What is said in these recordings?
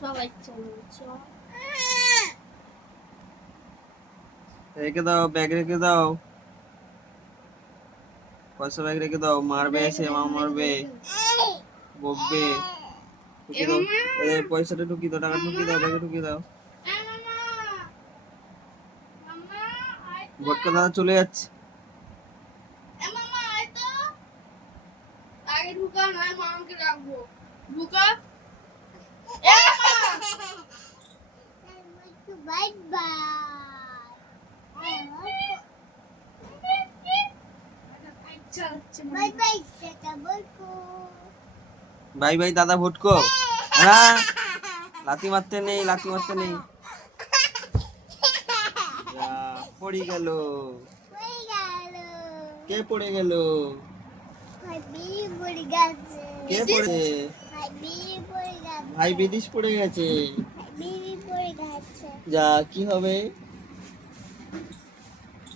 সবাই চলো চল। রেখে দাও, ব্যাগ রেখে দাও, পয়সা ব্যাগ রেখে দাও, মারবে এসে, মা মারবে, বকবে। ঢুকিয়ে দাও, পয়সাটা ঢুকিয়ে দাও, টাকা ঢুকিয়ে দাও, ব্যাগে ঢুকিয়ে দাও। ভটকা দাদা চলে যাচ্ছে। আগে ঢুকা, নয় মামাকে রাখবো। ঢুকা। Bye bye. বাই বাই টাটা বলকো। বাই বাই দাদা ভটকো। হ্যাঁ, লাথি মারতে নেই, লাথি মারতে নেই। পড়ে গেল। কে পড়ে গেল? কে পড়ে? ভাই বিদিশ পড়ে গেছে। যা, কি হবে?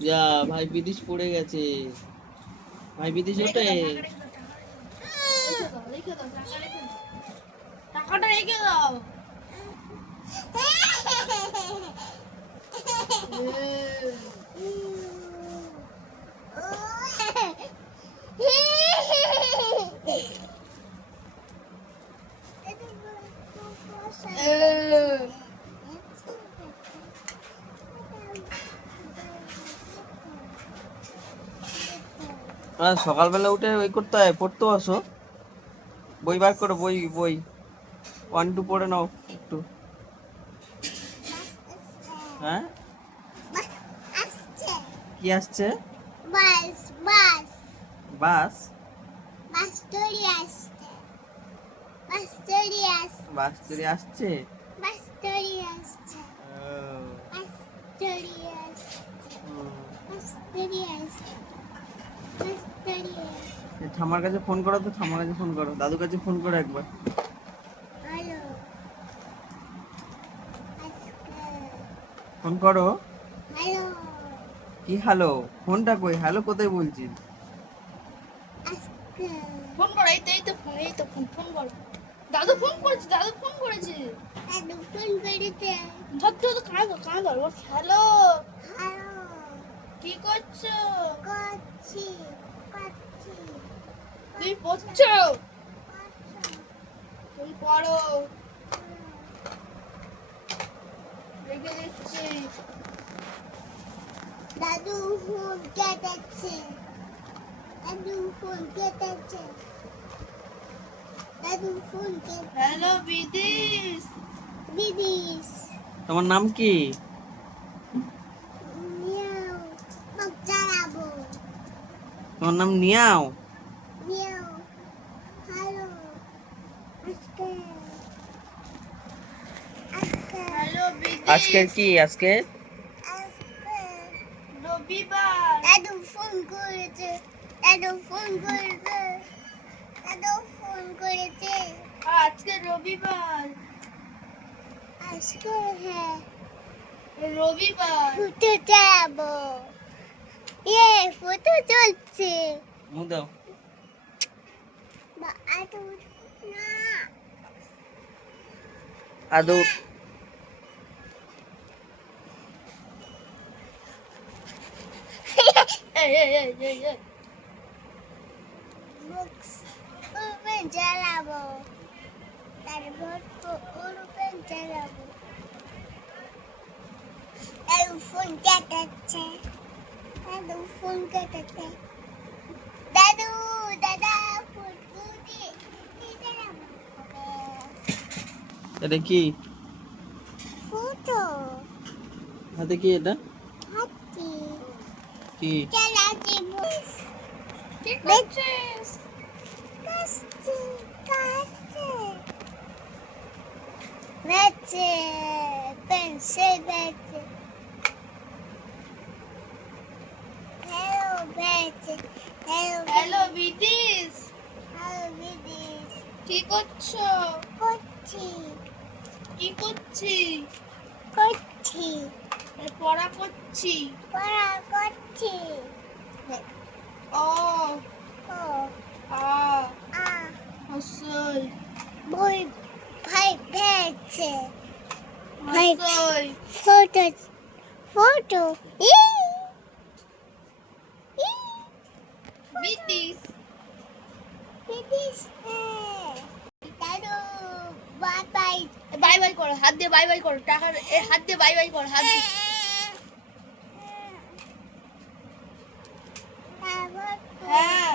যা, ভাই বিদিশ পড়ে গেছে। ভাই বিদিশ ওঠে। টাকাটা রেখে দাও। সকালবেলা উঠে ওই করতে হয়, পড়তে আসো। বই বার করো, বই বই 1 2 পড়ে নাও একটু। হ্যাঁ, কি আসছে? বাস বাস বাস। বাস চলে আসছে। বাস চলে আসছে। বাস চলে আসছে। বাস চলে আসছে। ও, বাস চলে আসছে। হুম। বাস চলে আসছে। বাস চলে আসছে। ঠাম্মার কাছে ফোন করো তো, ঠাম্মার কাছে ফোন করো, দাদুর কাছে ফোন করো একবার। হ্যালো ফোন করো। হ্যালো কি হ্যালো? ফোনটা কই? হ্যালো কোথায় বলছি? আজকে ফোন করো। এই তো ফোন, এই তো ফোন, ফোন করো। দাদু ফোন করেছে, দাদু ফোন করেছে। দাদু ফোন করেছে। ধর ধর কাঁদো কাঁদো। হ্যালো হ্যালো, কি করছো? করছি করছি। তুমি পড়ছো? তুমি পড়ো। রেখে দিচ্ছি। দাদু ফোন কেটেছে। দাদু ফোন কেটেছে। দাদু ফোন কেটেছে। হ্যালো বিদিশ। বিদিশ। তোমার নাম কি? মিয়াও। বাপ চালাবো। তোমার নাম নিয়াও? মিয়াও। হ্যালো আজকে আজকে হ্যালো বিদিশ। আজকে কি? আজকে আজকে রবিবার। দাদু ফোন করেছে। দাদু ফোন করেছে। দাদু ফোন করেছে। আজকে রবিবার। আজকে হ্যাঁ রবিবার। ফুটো যাবো। ফুটো চলছে। মুখ দাও। বা আটো না। আদৌ এই বুকস ওপেন চালাবো। তারপর ওপেন চালাবো। দাদু ফোন কেটেছে। দাদু ফোন কেটেছে। দাদু দাদা ফুটু দি চালাবো। এটা কি? ফুটো হাতে কি এটা? হাতি কি? চালাচ্ছি। কি করছিস? কাশছি কাশছি। বেচে পেন্সিল বেচে। হ্যালো বেচে। হ্যালো বিদিশ। হ্যালো বিদিশ। কি করছো? করছি। কি করছি? করছি। পড়া করছি। পড়া করছি। ও ও আ আ হসই। বই ভাই বেচে। Photo. বিটিস Dalu. Bye bye. Bye bye করো, হাত দিয়ে বাই বাই করো, টাকার হাত দিয়ে বাই বাই করো, হাত দিয়ে। হ্যাঁ।